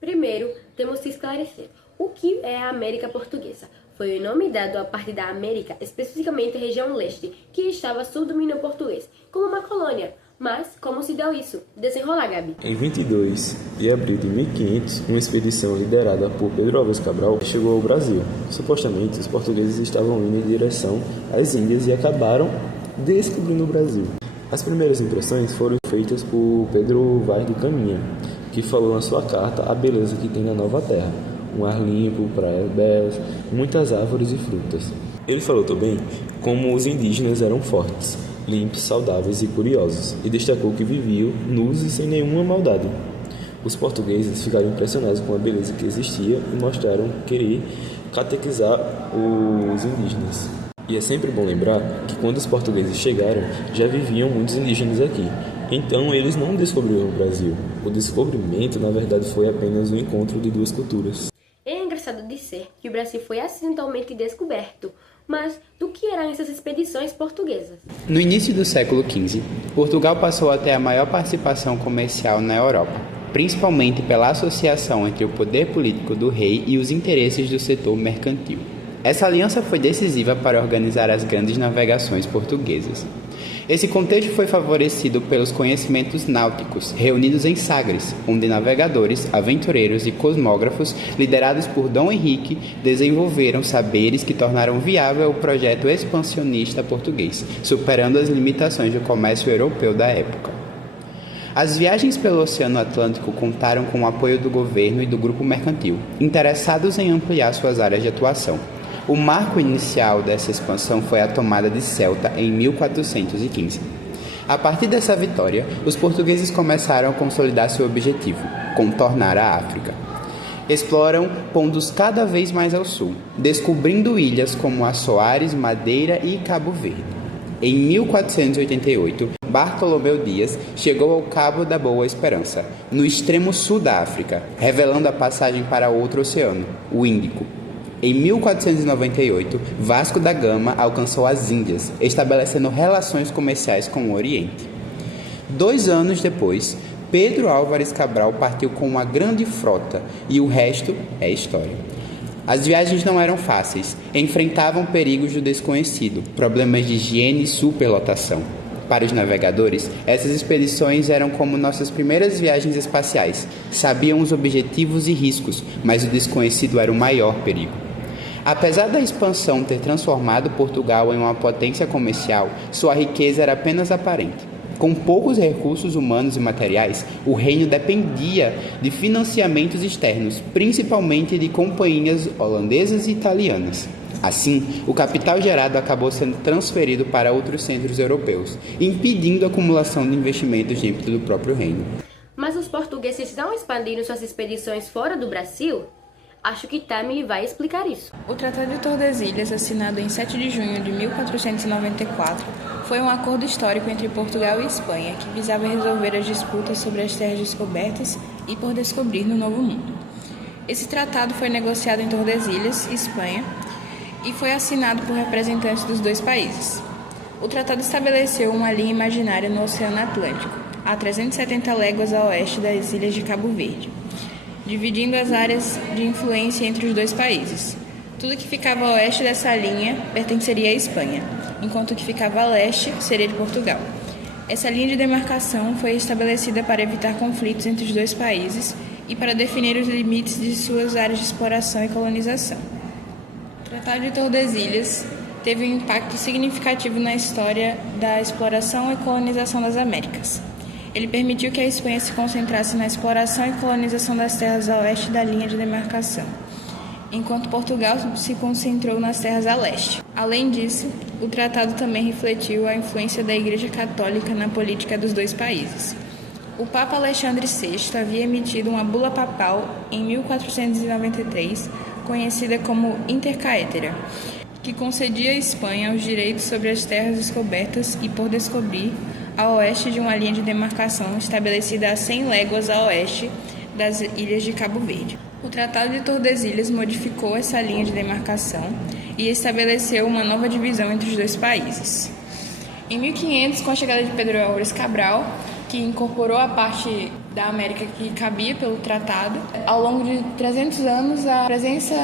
Primeiro, temos que esclarecer o que é a América Portuguesa. Foi o nome dado à parte da América, especificamente a região leste, que estava sob domínio português, como uma colônia. Mas, como se deu isso? Desenrola, Gabi. Em 22 de abril de 1500, uma expedição liderada por Pedro Álvares Cabral chegou ao Brasil. Supostamente, os portugueses estavam indo em direção às Índias e acabaram descobrindo o Brasil. As primeiras impressões foram feitas por Pedro Vaz de Caminha, que falou na sua carta a beleza que tem na nova terra. Um ar limpo, praias belas, muitas árvores e frutas. Ele falou também como os indígenas eram fortes, limpos, saudáveis e curiosos, e destacou que viviam nus e sem nenhuma maldade. Os portugueses ficaram impressionados com a beleza que existia e mostraram querer catequizar os indígenas. E é sempre bom lembrar que quando os portugueses chegaram, já viviam muitos indígenas aqui. Então eles não descobriram o Brasil. O descobrimento, na verdade, foi apenas o encontro de duas culturas. É engraçado dizer que o Brasil foi acidentalmente descoberto, mas do que eram essas expedições portuguesas? No início do século XV, Portugal passou a ter a maior participação comercial na Europa, principalmente pela associação entre o poder político do rei e os interesses do setor mercantil. Essa aliança foi decisiva para organizar as grandes navegações portuguesas. Esse contexto foi favorecido pelos conhecimentos náuticos reunidos em Sagres, onde navegadores, aventureiros e cosmógrafos, liderados por Dom Henrique, desenvolveram saberes que tornaram viável o projeto expansionista português, superando as limitações do comércio europeu da época. As viagens pelo Oceano Atlântico contaram com o apoio do governo e do grupo mercantil, interessados em ampliar suas áreas de atuação. O marco inicial dessa expansão foi a tomada de Ceuta em 1415. A partir dessa vitória, os portugueses começaram a consolidar seu objetivo, contornar a África. Exploram pontos cada vez mais ao sul, descobrindo ilhas como Açores, Madeira e Cabo Verde. Em 1488, Bartolomeu Dias chegou ao Cabo da Boa Esperança, no extremo sul da África, revelando a passagem para outro oceano, o Índico. Em 1498, Vasco da Gama alcançou as Índias, estabelecendo relações comerciais com o Oriente. 2 anos depois, Pedro Álvares Cabral partiu com uma grande frota e o resto é história. As viagens não eram fáceis, enfrentavam perigos do desconhecido, problemas de higiene e superlotação. Para os navegadores, essas expedições eram como nossas primeiras viagens espaciais. Sabiam os objetivos e riscos, mas o desconhecido era o maior perigo. Apesar da expansão ter transformado Portugal em uma potência comercial, sua riqueza era apenas aparente. Com poucos recursos humanos e materiais, o reino dependia de financiamentos externos, principalmente de companhias holandesas e italianas. Assim, o capital gerado acabou sendo transferido para outros centros europeus, impedindo a acumulação de investimentos dentro do próprio reino. Mas os portugueses não expandiram suas expedições fora do Brasil? Acho que Tammy vai explicar isso. O Tratado de Tordesilhas, assinado em 7 de junho de 1494, foi um acordo histórico entre Portugal e Espanha que visava resolver as disputas sobre as terras descobertas e por descobrir no Novo Mundo. Esse tratado foi negociado em Tordesilhas, Espanha, e foi assinado por representantes dos dois países. O tratado estabeleceu uma linha imaginária no Oceano Atlântico, a 370 léguas a oeste das ilhas de Cabo Verde, dividindo as áreas de influência entre os dois países. Tudo que ficava a oeste dessa linha pertenceria à Espanha, enquanto o que ficava a leste seria de Portugal. Essa linha de demarcação foi estabelecida para evitar conflitos entre os dois países e para definir os limites de suas áreas de exploração e colonização. O Tratado de Tordesilhas teve um impacto significativo na história da exploração e colonização das Américas. Ele permitiu que a Espanha se concentrasse na exploração e colonização das terras a oeste da linha de demarcação, enquanto Portugal se concentrou nas terras a leste. Além disso, o tratado também refletiu a influência da Igreja Católica na política dos dois países. O Papa Alexandre VI havia emitido uma bula papal em 1493, conhecida como Intercaetera, que concedia à Espanha os direitos sobre as terras descobertas e por descobrir a oeste de uma linha de demarcação estabelecida a 100 léguas a oeste das ilhas de Cabo Verde. O Tratado de Tordesilhas modificou essa linha de demarcação e estabeleceu uma nova divisão entre os dois países. Em 1500, com a chegada de Pedro Álvares Cabral, que incorporou a parte da América que cabia pelo tratado. Ao longo de 300 anos, a presença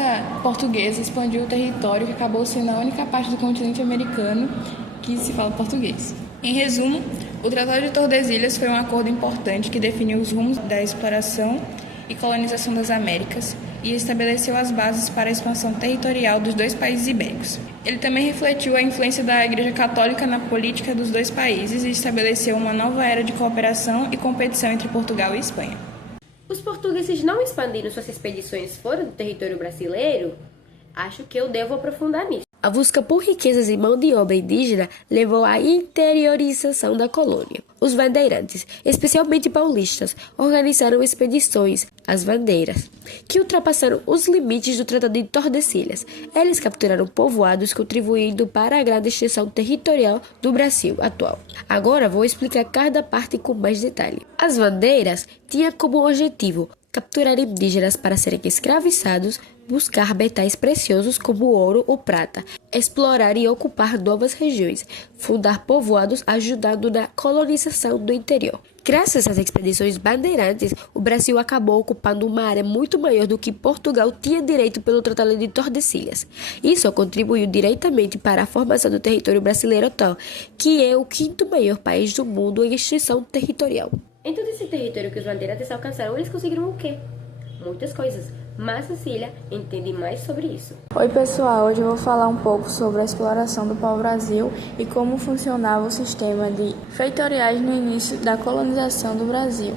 portuguesa expandiu o território, que acabou sendo a única parte do continente americano que se fala português. Em resumo, o Tratado de Tordesilhas foi um acordo importante que definiu os rumos da exploração e colonização das Américas e estabeleceu as bases para a expansão territorial dos dois países ibéricos. Ele também refletiu a influência da Igreja Católica na política dos dois países e estabeleceu uma nova era de cooperação e competição entre Portugal e Espanha. Os portugueses não expandiram suas expedições fora do território brasileiro? Acho que eu devo aprofundar nisso. A busca por riquezas e mão de obra indígena levou à interiorização da colônia. Os vandeirantes, especialmente paulistas, organizaram expedições, as vandeiras, que ultrapassaram os limites do Tratado de Tordesilhas. Eles capturaram povoados, contribuindo para a grande extensão territorial do Brasil atual. Agora vou explicar cada parte com mais detalhe. As vandeiras tinham como objetivo capturar indígenas para serem escravizados, buscar metais preciosos como ouro ou prata, explorar e ocupar novas regiões, fundar povoados ajudando na colonização do interior. Graças às expedições bandeirantes, o Brasil acabou ocupando uma área muito maior do que Portugal tinha direito pelo Tratado de Tordesilhas. Isso contribuiu diretamente para a formação do território brasileiro atual, que é o quinto maior país do mundo em extensão territorial. Em todo esse território que os bandeirantes alcançaram, eles conseguiram o quê? Muitas coisas, mas Cecília entende mais sobre isso. Oi pessoal, hoje eu vou falar um pouco sobre a exploração do pau-brasil e como funcionava o sistema de feitoriais no início da colonização do Brasil.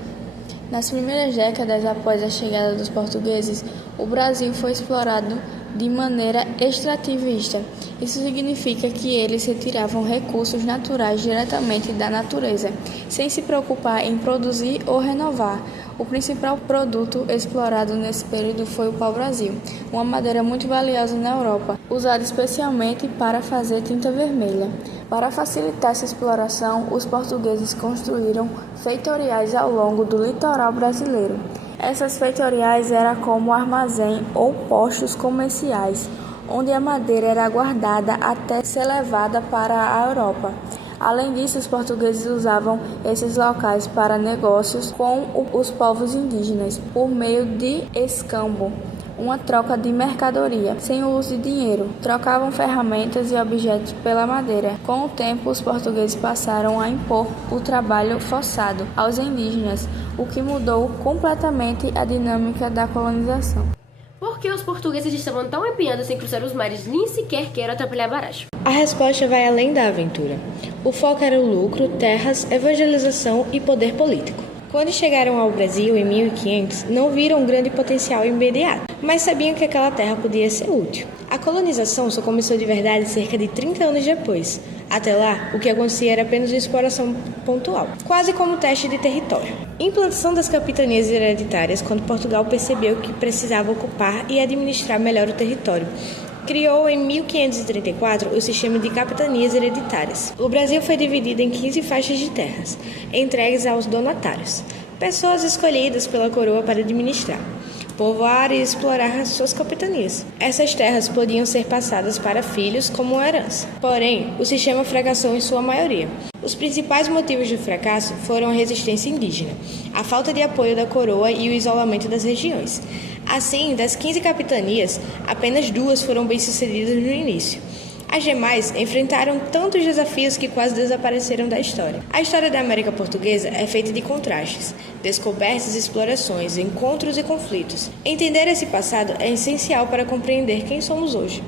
Nas primeiras décadas após a chegada dos portugueses, o Brasil foi explorado de maneira extrativista. Isso significa que eles retiravam recursos naturais diretamente da natureza, sem se preocupar em produzir ou renovar. O principal produto explorado nesse período foi o pau-brasil, uma madeira muito valiosa na Europa, usada especialmente para fazer tinta vermelha. Para facilitar essa exploração, os portugueses construíram feitoriais ao longo do litoral brasileiro. Essas feitoriais eram como armazém ou postos comerciais, onde a madeira era guardada até ser levada para a Europa. Além disso, os portugueses usavam esses locais para negócios com os povos indígenas, por meio de escambo, uma troca de mercadoria, sem o uso de dinheiro. Trocavam ferramentas e objetos pela madeira. Com o tempo, os portugueses passaram a impor o trabalho forçado aos indígenas, o que mudou completamente a dinâmica da colonização. Por que os portugueses estavam tão empenhados em cruzar os mares nem sequer querem atrapalhar Baracho? A resposta vai além da aventura. O foco era o lucro, terras, evangelização e poder político. Quando chegaram ao Brasil em 1500, não viram um grande potencial imediato, mas sabiam que aquela terra podia ser útil. A colonização só começou de verdade cerca de 30 anos depois. Até lá, o que acontecia era apenas uma exploração pontual, quase como teste de território. Implantação das capitanias hereditárias quando Portugal percebeu que precisava ocupar e administrar melhor o território. Criou em 1534 o sistema de capitanias hereditárias. O Brasil foi dividido em 15 faixas de terras, entregues aos donatários, pessoas escolhidas pela coroa para administrar, povoar e explorar as suas capitanias. Essas terras podiam ser passadas para filhos como herança. Porém, o sistema fracassou em sua maioria. Os principais motivos do fracasso foram a resistência indígena, a falta de apoio da coroa e o isolamento das regiões. Assim, das 15 capitanias, apenas 2 foram bem-sucedidas no início. As demais enfrentaram tantos desafios que quase desapareceram da história. A história da América Portuguesa é feita de contrastes, descobertas e explorações, encontros e conflitos. Entender esse passado é essencial para compreender quem somos hoje.